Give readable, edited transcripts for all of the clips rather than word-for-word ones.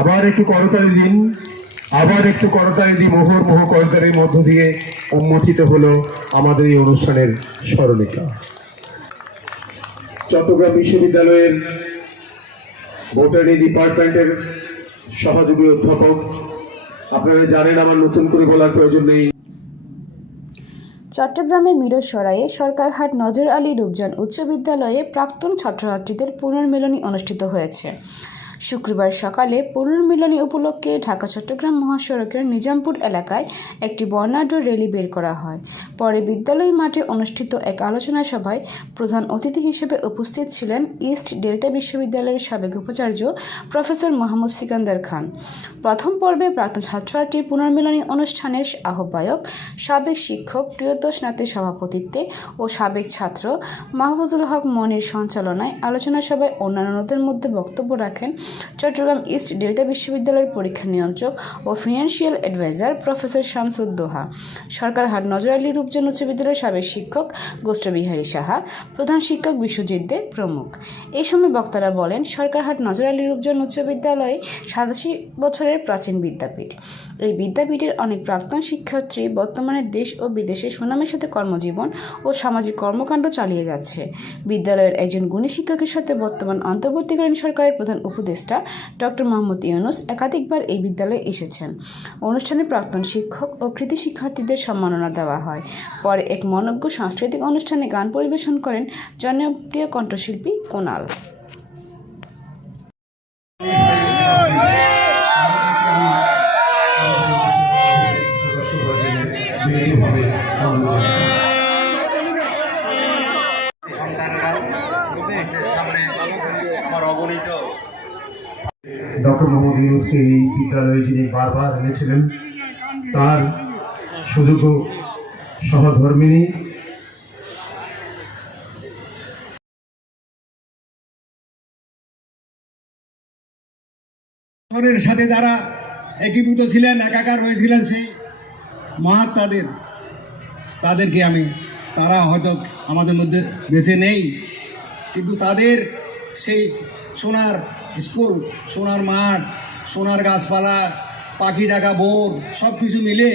আবার একটু করতালি দিন, আবার একটু করতালি দিন। মোহর মোহ করতালির মধ্য দিয়ে উন্মোচিত হলো আমাদের এই অনুষ্ঠানের স্মরণিকা। চট্টগ্রাম বিশ্ববিদ্যালয়ের বোটানি ডিপার্টমেন্টের সহযোগী অধ্যাপক, আপনারা জানেন, আমার নতুন করে বলার প্রয়োজন নেই। চট্টগ্রামের মিরসরাইয়ে সরকারহাট নজর আলী রূপজান উচ্চ বিদ্যালয়ে প্রাক্তন ছাত্রছাত্রীদের পুনর্মিলনী অনুষ্ঠিত হয়েছে। শুক্রবার সকালে পুনর্মিলনী উপলক্ষে ঢাকা চট্টগ্রাম মহাসড়কের নিজামপুর এলাকায় একটি বর্ণাঢ্য র্যালি বের করা হয়। পরে বিদ্যালয় মাঠে অনুষ্ঠিত এক আলোচনা সভায় প্রধান অতিথি হিসেবে উপস্থিত ছিলেন ইস্ট ডেল্টা বিশ্ববিদ্যালয়ের সাবেক উপাচার্য প্রফেসর মোহাম্মদ সিকান্দার খান। প্রথম পর্বে প্রাক্তন ছাত্রছাত্রী পুনর্মিলনী অনুষ্ঠানের আহ্বায়ক, সাবেক শিক্ষক প্রিয়তোষ নাথের সভাপতিত্বে ও সাবেক ছাত্র মাহফুজুল হক মনির সঞ্চালনায় আলোচনা সভায় অন্যান্যদের মধ্যে বক্তব্য রাখেন চট্টগ্রাম ইস্ট ডেল্টা বিশ্ববিদ্যালয়ের পরীক্ষা নিয়ন্ত্রক ও ফিনান্সিয়াল অ্যাডভাইজার প্রফেসর শামসুদ্দোহা, সরকারহাট নজর আলী রূপজান উচ্চ বিদ্যালয়ের সাবেক শিক্ষক গোষ্ঠবিহারী সাহা, প্রধান শিক্ষক বিশ্বজিৎ দে প্রমুখ। এই সময় বক্তারা বলেন, সরকারহাট নজর আলী রূপজান উচ্চ বিদ্যালয় 87 বছরের প্রাচীন বিদ্যাপীঠ। এই বিদ্যাপীঠের অনেক প্রাক্তন শিক্ষার্থী বর্তমানে দেশ ও বিদেশে সুনামের সাথে কর্মজীবন ও সামাজিক কর্মকাণ্ড চালিয়ে যাচ্ছে। বিদ্যালয়ের একজন গুণী শিক্ষকের সাথে বর্তমান অন্তর্বর্তীকালীন সরকারের প্রধান উপদেষ্টা ডক্টর মোহাম্মদ ইউনূস একাধিকবার এই বিদ্যালয়ে এসেছেন। অনুষ্ঠানে প্রাক্তন শিক্ষক ও কৃতি শিক্ষার্থীদের সম্মাননা দেওয়া হয়। পরে এক মনোজ্ঞ সাংস্কৃতিক অনুষ্ঠানে গান পরিবেশন করেন জনপ্রিয় কণ্ঠশিল্পী কুনাল। ডক্টর মোহাম্মদ ইউনূসকে এই বিদ্যালয়ে যিনি বারবার এনেছিলেন, তার সুযোগ্য সহধর্মিণী সাথে যারা একীভূত ছিলেন, একাকার হয়েছিলেন, সেই তাদেরকে তারা হয়তো আমাদের মধ্যে বেঁচে নেই, কিন্তু তাদের সেই সোনার স্কুল, সোনার মাঠ, সোনার গাছপালা, পাখি ডাকা বোর সব কিছু মিলে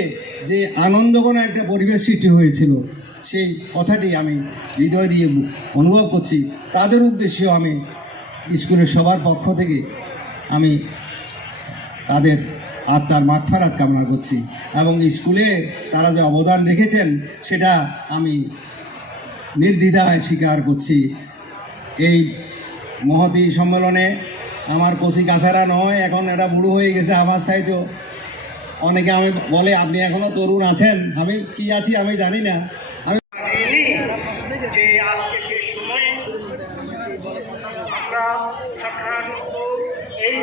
যে আনন্দঘন একটা পরিবেশ সৃষ্টি হয়েছিল, সেই কথাটি আমি হৃদয় দিয়ে অনুভব করছি। তাদের উদ্দেশ্যেও আমি স্কুলের সবার পক্ষ থেকে আমি তাদের আত্মার মাগফিরাত কামনা করছি, এবং স্কুলে তারা যে অবদান রেখেছেন সেটা আমি নির্দ্বিধায় স্বীকার করছি। এই মহতী সম্মেলনে আমার কচি কাছারা নয়, এখন এটা বুড়ো হয়ে গেছে আমার চাইতেও। অনেকে আমি বলে আপনি এখনো তরুণ আছেন, আমি কি আছি আমি জানি না। আমি যে আজকে যে সময় আমরা এই